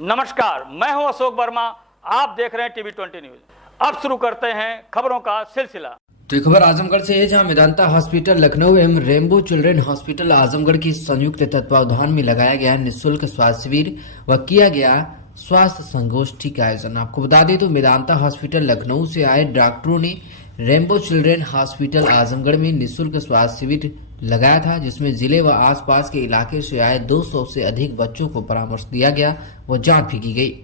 नमस्कार, मैं हूं अशोक वर्मा। आप देख रहे हैं टीवी 20 न्यूज। अब शुरू करते हैं खबरों का सिलसिला। तो खबर आजमगढ़ से है, जहां मेदांता हॉस्पिटल लखनऊ एवं रेम्बो चिल्ड्रेन हॉस्पिटल आजमगढ़ की संयुक्त तत्वावधान में लगाया गया निःशुल्क स्वास्थ्य शिविर व किया गया स्वास्थ्य संगोष्ठी का आयोजन। आपको बता दें तो मेदांता हॉस्पिटल लखनऊ से आए डॉक्टरों ने रेम्बो चिल्ड्रेन हॉस्पिटल आजमगढ़ में निःशुल्क स्वास्थ्य शिविर लगाया था, जिसमें जिले व आसपास के इलाके से आए 200 से अधिक बच्चों को परामर्श दिया गया व जांच भी की गई।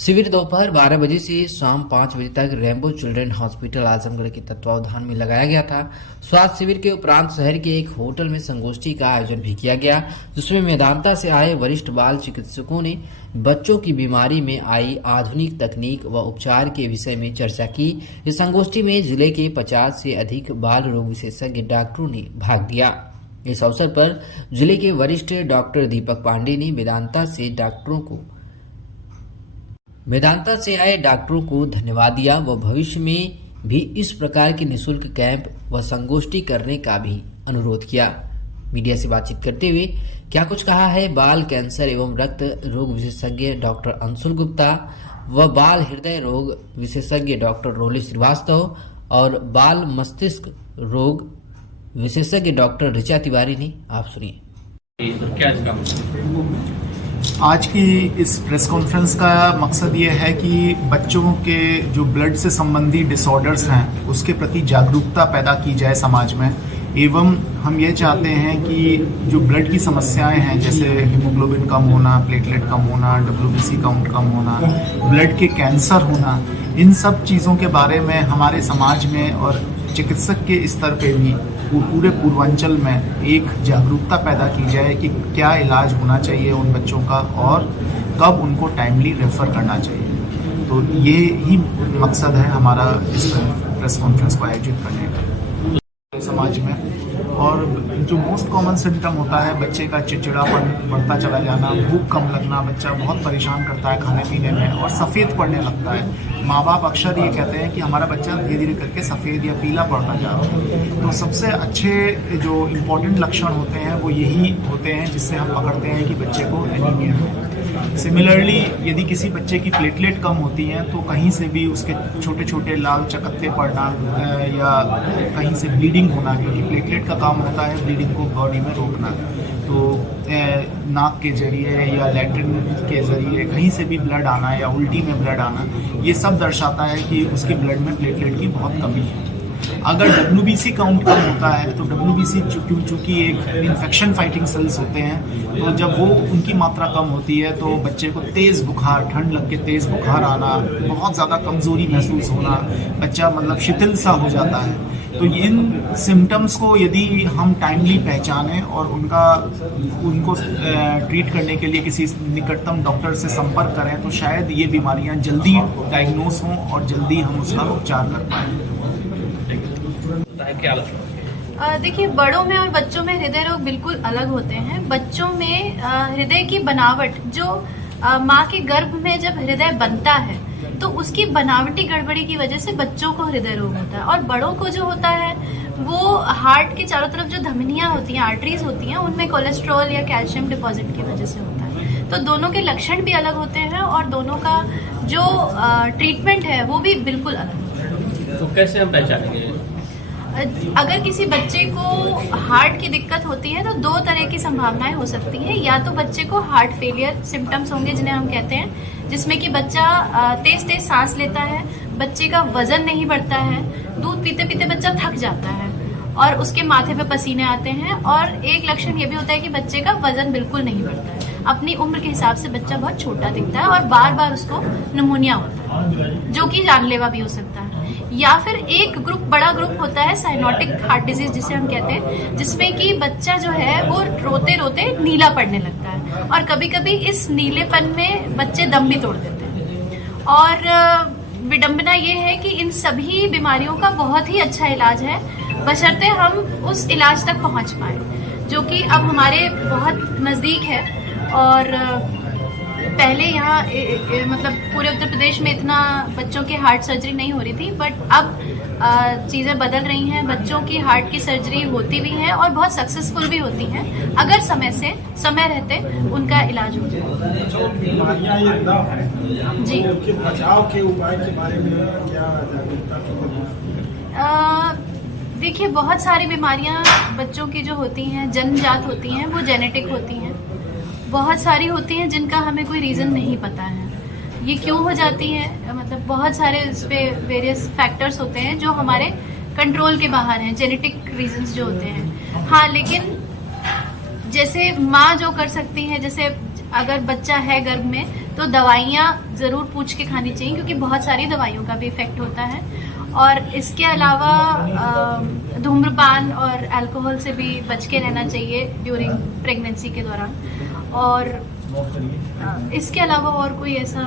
शिविर दोपहर 12 बजे से शाम 5 बजे तक रेम्बो चिल्ड्रेन हॉस्पिटल आजमगढ़ के तत्वावधान में लगाया गया था। स्वास्थ्य शिविर के उपरांत शहर के एक होटल में संगोष्ठी का आयोजन भी किया गया, जिसमें मेदांता से आए वरिष्ठ बाल चिकित्सकों ने बच्चों की बीमारी में आई आधुनिक तकनीक व उपचार के विषय में चर्चा की। इस संगोष्ठी में जिले के 50 से अधिक बाल रोग विशेषज्ञ डॉक्टरों ने भाग लिया। इस अवसर पर जिले के वरिष्ठ डॉक्टर दीपक पांडे ने मेदांता से आए डॉक्टरों को धन्यवाद दिया व भविष्य में भी इस प्रकार के निःशुल्क कैंप व संगोष्ठी करने का भी अनुरोध किया। मीडिया से बातचीत करते हुए क्या कुछ कहा है बाल कैंसर एवं रक्त रोग विशेषज्ञ डॉक्टर अंशुल गुप्ता व बाल हृदय रोग विशेषज्ञ डॉक्टर रोली श्रीवास्तव और बाल मस्तिष्क रोग विशेषज्ञ डॉक्टर ऋचा तिवारी ने। आप सुनिए। आज की इस प्रेस कॉन्फ्रेंस का मकसद ये है कि बच्चों के जो ब्लड से संबंधी डिसऑर्डर्स हैं उसके प्रति जागरूकता पैदा की जाए समाज में, एवं हम ये चाहते हैं कि जो ब्लड की समस्याएं हैं जैसे हीमोग्लोबिन कम होना, प्लेटलेट कम होना, WBC काउंट कम होना, ब्लड के कैंसर होना, इन सब चीज़ों के बारे में हमारे समाज में और चिकित्सक के स्तर पे भी पूरे पूर्वांचल में एक जागरूकता पैदा की जाए कि क्या इलाज होना चाहिए उन बच्चों का और कब उनको टाइमली रेफर करना चाहिए। तो ये ही मकसद है हमारा इस प्रेस कॉन्फ्रेंस को आयोजित करने का समाज में। और जो मोस्ट कॉमन सिम्टम होता है बच्चे का चिड़चिड़ापन बढ़ता चला जाना, भूख कम लगना, बच्चा बहुत परेशान करता है खाने पीने में और सफ़ेद पड़ने लगता है। माँ बाप अक्सर ये कहते हैं कि हमारा बच्चा धीरे धीरे करके सफ़ेद या पीला पड़ता जा रहा है। तो सबसे अच्छे जो इम्पोर्टेंट लक्षण होते हैं वो यही होते हैं जिससे हम पकड़ते हैं कि बच्चे को एनीमिया है। सिमिलरली यदि किसी बच्चे की प्लेटलेट कम होती हैं तो कहीं से भी उसके छोटे छोटे लाल चकत्ते पड़ना या कहीं से ब्लीडिंग होना, क्योंकि प्लेटलेट का काम होता है ब्लीडिंग को बॉडी में रोकना। तो नाक के जरिए या लैट्रिन के जरिए कहीं से भी ब्लड आना या उल्टी में ब्लड आना, ये सब दर्शाता है कि उसके ब्लड में प्लेटलेट की बहुत कमी है। अगर WBC काउंट कम होता है तो WBC चूँकि एक इन्फेक्शन फाइटिंग सेल्स होते हैं, तो जब वो उनकी मात्रा कम होती है तो बच्चे को तेज़ बुखार, ठंड लग के तेज़ बुखार आना, बहुत ज़्यादा कमज़ोरी महसूस होना, बच्चा मतलब शिथिल सा हो जाता है। तो इन सिम्टम्स को यदि हम टाइमली पहचानें और उनको ट्रीट करने के लिए किसी निकटतम डॉक्टर से संपर्क करें तो शायद ये बीमारियां जल्दी डायग्नोस हों और जल्दी हम उसका उपचार कर पाएँ। देखिए, बड़ों में और बच्चों में हृदय रोग बिल्कुल अलग होते हैं। बच्चों में हृदय की बनावट जो माँ के गर्भ में जब हृदय बनता है तो उसकी बनावटी गड़बड़ी की वजह से बच्चों को हृदय रोग होता है, और बड़ों को जो होता है वो हार्ट के चारों तरफ जो धमनियां होती हैं, आर्टरीज होती हैं, उनमें कोलेस्ट्रॉल या कैल्शियम डिपॉजिट की वजह से होता है। तो दोनों के लक्षण भी अलग होते हैं और दोनों का जो ट्रीटमेंट है वो भी बिल्कुल अलग है। तो कैसे हम पहचानेंगे? अगर किसी बच्चे को हार्ट की दिक्कत होती है तो दो तरह की संभावनाएं हो सकती हैं। या तो बच्चे को हार्ट फेलियर सिम्टम्स होंगे जिन्हें हम कहते हैं, जिसमें कि बच्चा तेज तेज सांस लेता है, बच्चे का वजन नहीं बढ़ता है, दूध पीते पीते बच्चा थक जाता है और उसके माथे पे पसीने आते हैं। और एक लक्षण ये भी होता है कि बच्चे का वजन बिल्कुल नहीं बढ़ता है, अपनी उम्र के हिसाब से बच्चा बहुत छोटा दिखता है और बार बार उसको निमोनिया होता है जो कि जानलेवा भी हो सकता है। या फिर एक बड़ा ग्रुप होता है साइनोटिक हार्ट डिजीज जिसे हम कहते हैं, जिसमें कि बच्चा जो है वो रोते रोते नीला पड़ने लगता है और कभी कभी इस नीलेपन में बच्चे दम भी तोड़ देते हैं। और विडंबना ये है कि इन सभी बीमारियों का बहुत ही अच्छा इलाज है, बशर्ते हम उस इलाज तक पहुंच पाए, जो कि अब हमारे बहुत नज़दीक है। और पहले यहाँ मतलब पूरे उत्तर प्रदेश में इतना बच्चों की हार्ट सर्जरी नहीं हो रही थी, बट अब चीज़ें बदल रही हैं। बच्चों की हार्ट की सर्जरी होती भी है और बहुत सक्सेसफुल भी होती हैं, अगर समय रहते उनका इलाज हो जाए। जो बीमारियां ये न हों, जी, उनके बचाव के उपाय के बारे में क्या जागरूकता की? देखिए, बहुत सारी बीमारियां बच्चों की जो होती हैं जन्मजात होती हैं, वो जेनेटिक होती हैं। बहुत सारी होती हैं जिनका हमें कोई रीज़न नहीं पता है ये क्यों हो जाती हैं। मतलब बहुत सारे इस पे वेरियस फैक्टर्स होते हैं जो हमारे कंट्रोल के बाहर हैं, जेनेटिक रीजंस जो होते हैं। हाँ, लेकिन जैसे माँ जो कर सकती है, जैसे अगर बच्चा है गर्भ में तो दवाइयाँ ज़रूर पूछ के खानी चाहिए, क्योंकि बहुत सारी दवाइयों का भी इफेक्ट होता है। और इसके अलावा धूम्रपान और अल्कोहल से भी बच के रहना चाहिए ड्यूरिंग प्रेगनेंसी के दौरान। और इसके अलावा और कोई ऐसा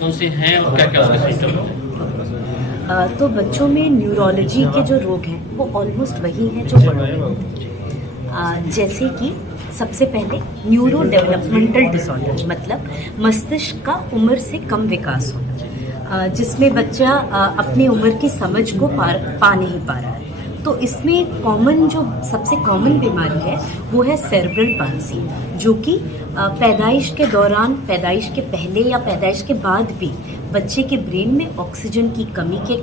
कौन से हैं और क्या क्या उसके सिम्टम हैं? तो बच्चों में न्यूरोलॉजी के जो रोग हैं वो ऑलमोस्ट वही हैं जो बड़ों में होते हैं। जैसे कि सबसे पहले न्यूरो डेवलपमेंटल डिसऑर्डर, मतलब मस्तिष्क का उम्र से कम विकास होना, जिसमें बच्चा अपनी उम्र की समझ को पा नहीं पा रहा है। तो इसमें कॉमन जो सबसे कॉमन बीमारी है वो है सेरेब्रल पाल्सी, जो कि पैदाइश के दौरान, पैदाइश के पहले या पैदाइश के बाद भी बच्चे के ब्रेन में ऑक्सीजन की कमी के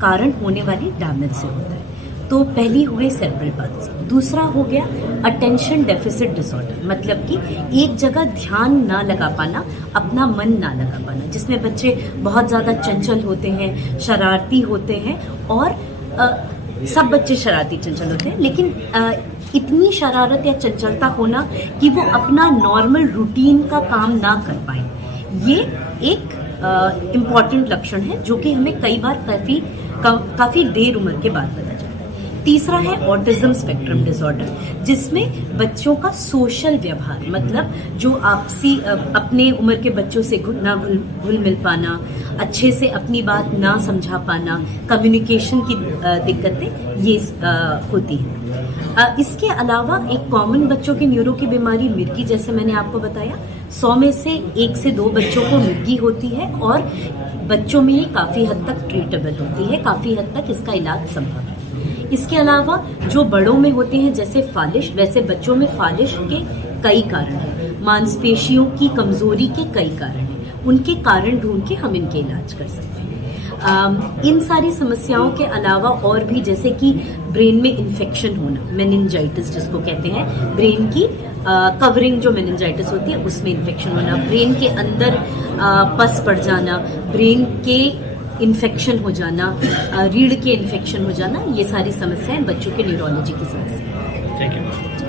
कारण होने वाली डैमेज से होता है। तो पहली हुई सेरेब्रल पाल्सी। दूसरा हो गया अटेंशन डेफिसिट डिसऑर्डर, मतलब कि एक जगह ध्यान ना लगा पाना, अपना मन ना लगा पाना, जिसमें बच्चे बहुत ज़्यादा चंचल होते हैं, शरारती होते हैं। और सब बच्चे शरारती चंचल होते हैं, लेकिन इतनी शरारत या चंचलता होना कि वो अपना नॉर्मल रूटीन का काम ना कर पाए, ये एक इम्पॉर्टेंट लक्षण है जो कि हमें कई बार काफ़ी देर उम्र के बाद पता चलता है। तीसरा है ऑटिज्म स्पेक्ट्रम डिसऑर्डर, जिसमें बच्चों का सोशल व्यवहार, मतलब जो आपसी अपने उम्र के बच्चों से घुल मिल पाना, अच्छे से अपनी बात ना समझा पाना, कम्युनिकेशन की दिक्कतें ये होती हैं। इसके अलावा एक कॉमन बच्चों की न्यूरो की बीमारी मिर्गी, जैसे मैंने आपको बताया, 100 में से 1 से 2 बच्चों को मिर्गी होती है और बच्चों में ये काफ़ी हद तक ट्रीटेबल होती है, काफ़ी हद तक इसका इलाज संभव है। इसके अलावा जो बड़ों में होते हैं जैसे फालिश, वैसे बच्चों में फालिश के कई कारण हैं, मांसपेशियों की कमजोरी के कई कारण हैं, उनके कारण ढूंढ के हम इनके इलाज कर सकते हैं। इन सारी समस्याओं के अलावा और भी, जैसे कि ब्रेन में इन्फेक्शन होना, मेनिंजाइटिस जिसको कहते हैं, ब्रेन की कवरिंग जो मेनिंजाइटिस होती है उसमें इन्फेक्शन होना, ब्रेन के अंदर पस पड़ जाना, ब्रेन के इन्फेक्शन हो जाना, रीढ़ के इन्फेक्शन हो जाना, ये सारी समस्याएं बच्चों के न्यूरोलॉजी की समस्या। Thank you.